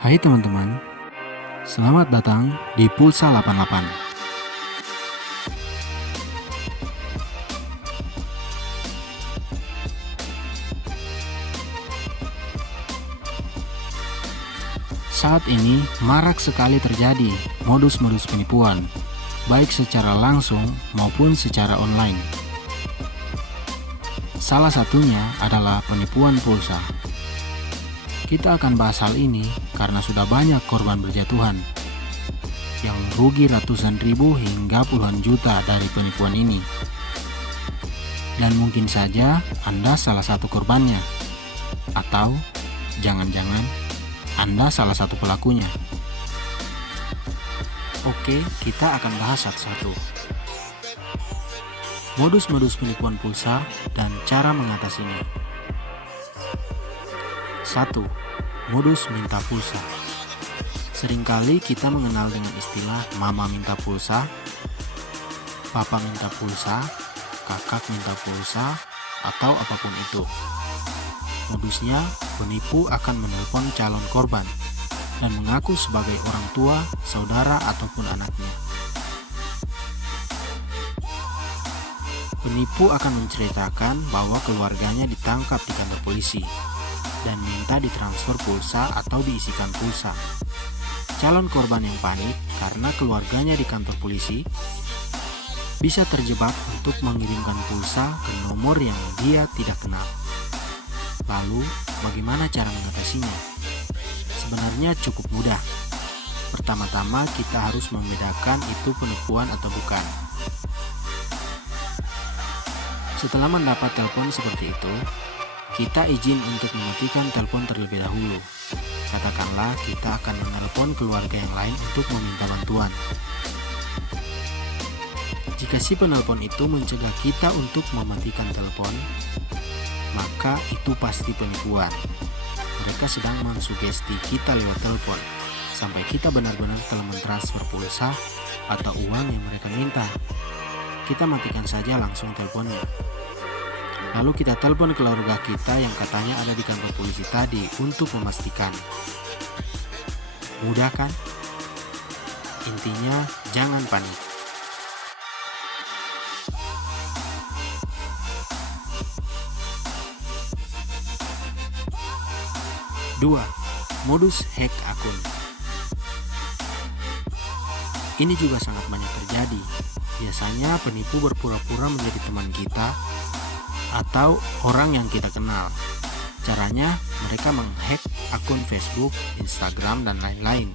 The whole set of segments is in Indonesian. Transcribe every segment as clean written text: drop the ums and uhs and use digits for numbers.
Hai teman-teman, selamat datang di Pulsa 88. Saat ini marak sekali terjadi modus-modus penipuan, baik secara langsung maupun secara online. Salah satunya adalah penipuan pulsa. Kita akan bahas hal ini karena sudah banyak korban berjatuhan yang rugi ratusan ribu hingga puluhan juta dari penipuan ini. Dan mungkin saja Anda salah satu korbannya, atau jangan-jangan Anda salah satu pelakunya. Oke, kita akan bahas satu-satu. Modus-modus penipuan pulsa dan cara mengatasinya. 1. Modus minta pulsa. Seringkali kita mengenal dengan istilah mama minta pulsa, papa minta pulsa, kakak minta pulsa, atau apapun itu. Modusnya, penipu akan menelpon calon korban dan mengaku sebagai orang tua, saudara, ataupun anaknya. Penipu akan menceritakan bahwa keluarganya ditangkap di kantor polisi dan minta ditransfer pulsa atau diisikan pulsa. Calon korban yang panik karena keluarganya di kantor polisi bisa terjebak untuk mengirimkan pulsa ke nomor yang dia tidak kenal. Lalu, bagaimana cara mengatasinya? Sebenarnya cukup mudah. Pertama-tama kita harus membedakan itu penipuan atau bukan. Setelah mendapat telepon seperti itu, kita izin untuk mematikan telepon terlebih dahulu. Katakanlah kita akan menelepon keluarga yang lain untuk meminta bantuan. Jika si penelpon itu mencegah kita untuk mematikan telepon, maka itu pasti penipuan. Mereka sedang mensugesti kita lewat telepon, sampai kita benar-benar telah mentransfer pulsa atau uang yang mereka minta. Kita matikan saja langsung teleponnya. Lalu kita telepon keluarga kita yang katanya ada di kantor polisi tadi untuk memastikan. Mudah kan? Intinya jangan panik. Dua, modus hack akun. Ini juga sangat banyak terjadi. Biasanya penipu berpura-pura menjadi teman kita atau orang yang kita kenal. Caranya, mereka menghack akun Facebook, Instagram, dan lain-lain,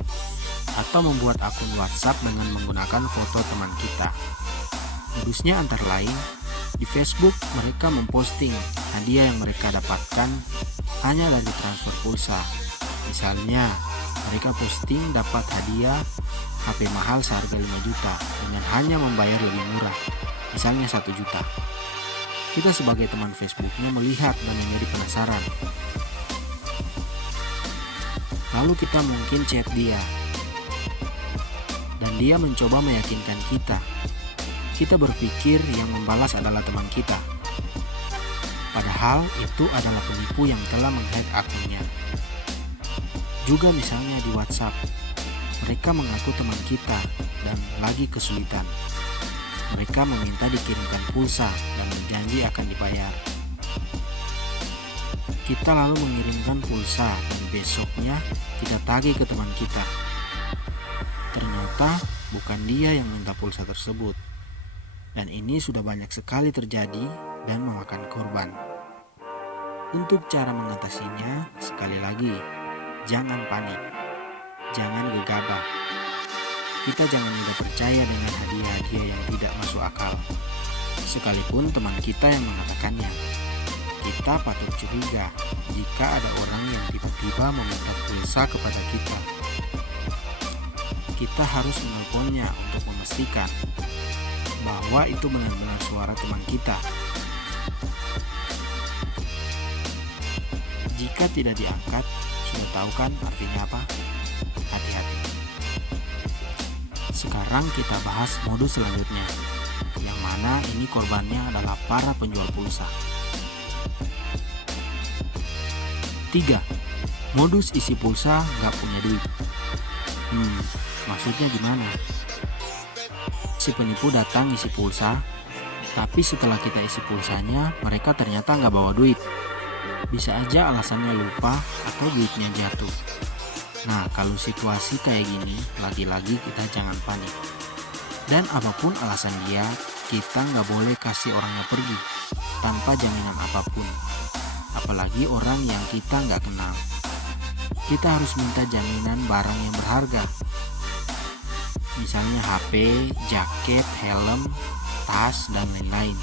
atau membuat akun WhatsApp dengan menggunakan foto teman kita. Modusnya antara lain, di Facebook mereka memposting hadiah yang mereka dapatkan hanya dari transfer pulsa. Misalnya, mereka posting dapat hadiah HP mahal seharga 5 juta dengan hanya membayar lebih murah, misalnya 1 juta. Kita sebagai teman Facebooknya melihat dan menjadi penasaran. Lalu kita mungkin chat dia, dan dia mencoba meyakinkan kita. Kita berpikir yang membalas adalah teman kita. Padahal itu adalah penipu yang telah menghack akunnya. Juga misalnya di WhatsApp, mereka mengaku teman kita dan lagi kesulitan. Mereka meminta dikirimkan pulsa dan berjanji akan dibayar. Kita lalu mengirimkan pulsa dan besoknya kita tagih ke teman kita. Ternyata bukan dia yang minta pulsa tersebut. Dan ini sudah banyak sekali terjadi dan memakan korban. Untuk cara mengatasinya, sekali lagi, jangan panik, jangan gegabah. Kita jangan mudah percaya dengan hadiah-hadiah yang tidak masuk akal, sekalipun teman kita yang mengatakannya. Kita patut curiga jika ada orang yang tiba-tiba meminta pulsa kepada kita. Kita harus menelponnya untuk memastikan bahwa itu benar-benar suara teman kita. Jika tidak diangkat, sudah tahu kan artinya apa? Hati-hati. Sekarang kita bahas modus selanjutnya, yang mana ini korbannya adalah para penjual pulsa. 3. Modus isi pulsa nggak punya duit. Maksudnya gimana? Si penipu datang isi pulsa, tapi setelah kita isi pulsanya, mereka ternyata nggak bawa duit. Bisa aja alasannya lupa atau duitnya jatuh. Nah, kalau situasi kayak gini, lagi-lagi kita jangan panik. Dan apapun alasan dia, kita nggak boleh kasih orangnya pergi tanpa jaminan apapun. Apalagi orang yang kita nggak kenal. Kita harus minta jaminan barang yang berharga. Misalnya HP, jaket, helm, tas, dan lain-lain.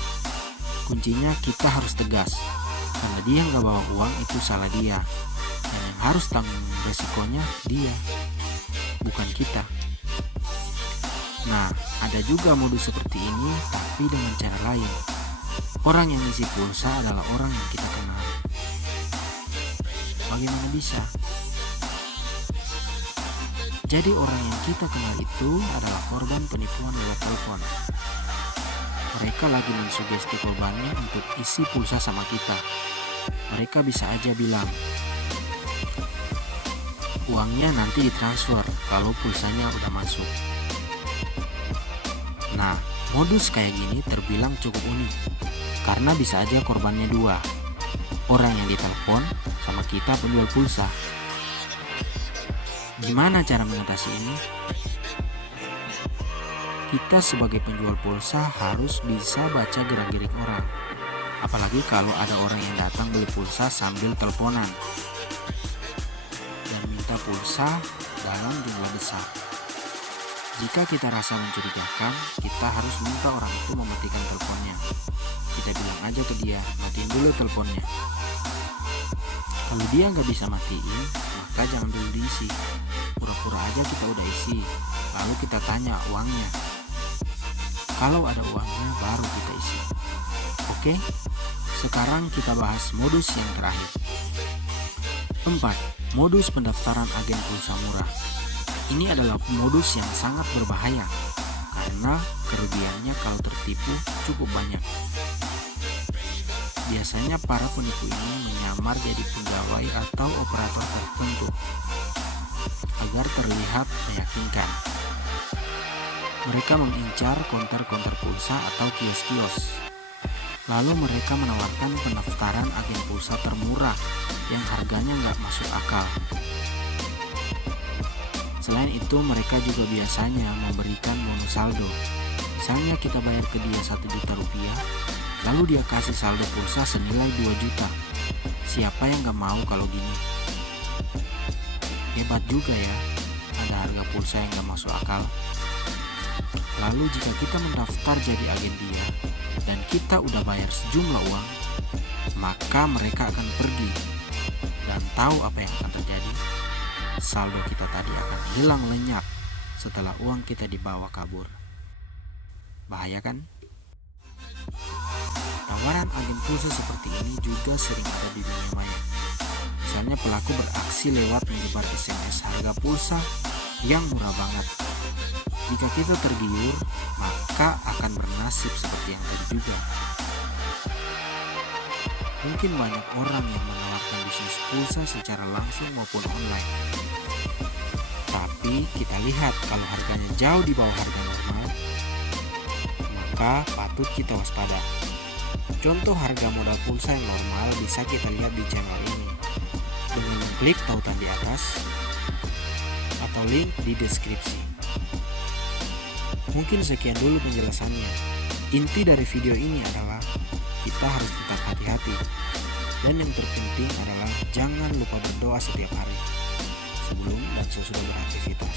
Kuncinya kita harus tegas. Karena dia nggak bawa uang, itu salah dia. Dan yang harus tanggung resikonya dia, bukan kita. Nah, ada juga modus seperti ini, tapi dengan cara lain. Orang yang isi pulsa adalah orang yang kita kenal. Bagaimana bisa? Jadi orang yang kita kenal itu adalah korban penipuan lewat telepon. Mereka lagi mensugesti korbannya untuk isi pulsa sama kita. Mereka bisa aja bilang, uangnya nanti ditransfer kalau pulsanya udah masuk. Nah, modus kayak gini terbilang cukup unik, karena bisa aja korbannya dua. Orang yang ditelepon sama kita penjual pulsa. Gimana cara mengatasi ini? Kita sebagai penjual pulsa harus bisa baca gerak-gerik orang. Apalagi kalau ada orang yang datang beli pulsa sambil teleponan dan minta pulsa dalam jumlah besar. Jika kita rasa mencurigakan, kita harus minta orang itu mematikan teleponnya. Kita bilang aja ke dia, matiin dulu teleponnya. Kalau dia nggak bisa matiin, maka jangan dulu diisi. Pura-pura aja kita udah isi, lalu kita tanya uangnya. Kalau ada uangnya baru kita isi. Oke, sekarang kita bahas modus yang terakhir. 4. Modus pendaftaran agen pulsa murah. Ini adalah modus yang sangat berbahaya karena kerugiannya kalau tertipu cukup banyak. Biasanya para penipu ini menyamar jadi pegawai atau operator tertentu agar terlihat meyakinkan. Mereka mengincar konter-konter pulsa atau kios-kios. Lalu mereka menawarkan pendaftaran agen pulsa termurah yang harganya nggak masuk akal. Selain itu, mereka juga biasanya memberikan bonus saldo. Misalnya kita bayar ke dia 1 juta rupiah, lalu dia kasih saldo pulsa senilai 2 juta. Siapa yang gak mau kalau gini? Hebat juga ya, ada harga pulsa yang gak masuk akal. Lalu jika kita mendaftar jadi agen dia, dan kita udah bayar sejumlah uang, maka mereka akan pergi. Dan tahu apa yang akan terjadi? Saldo kita tadi akan hilang lenyap setelah uang kita dibawa kabur. Bahaya kan? Tawaran agen pulsa seperti ini juga sering ada di dunia maya. Misalnya pelaku beraksi lewat menyebar SMS harga pulsa yang murah banget. Jika kita tergiur, maka akan bernasib seperti yang tadi juga. Mungkin banyak orang yang menawarkan bisnis pulsa secara langsung maupun online. Tapi kita lihat kalau harganya jauh di bawah harga normal, maka patut kita waspada. Contoh harga modal pulsa yang normal bisa kita lihat di channel ini dengan mengklik tautan di atas atau link di deskripsi. Mungkin sekian dulu penjelasannya. Inti dari video ini adalah kita harus tetap hati-hati, dan yang terpenting adalah jangan lupa berdoa setiap hari sebelum dan sesudah beraktivitas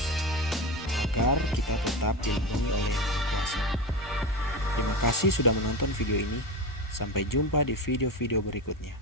agar kita tetap dilindungi oleh Yang Maha Kuasa. Terima kasih sudah menonton video ini. Sampai jumpa di video-video berikutnya.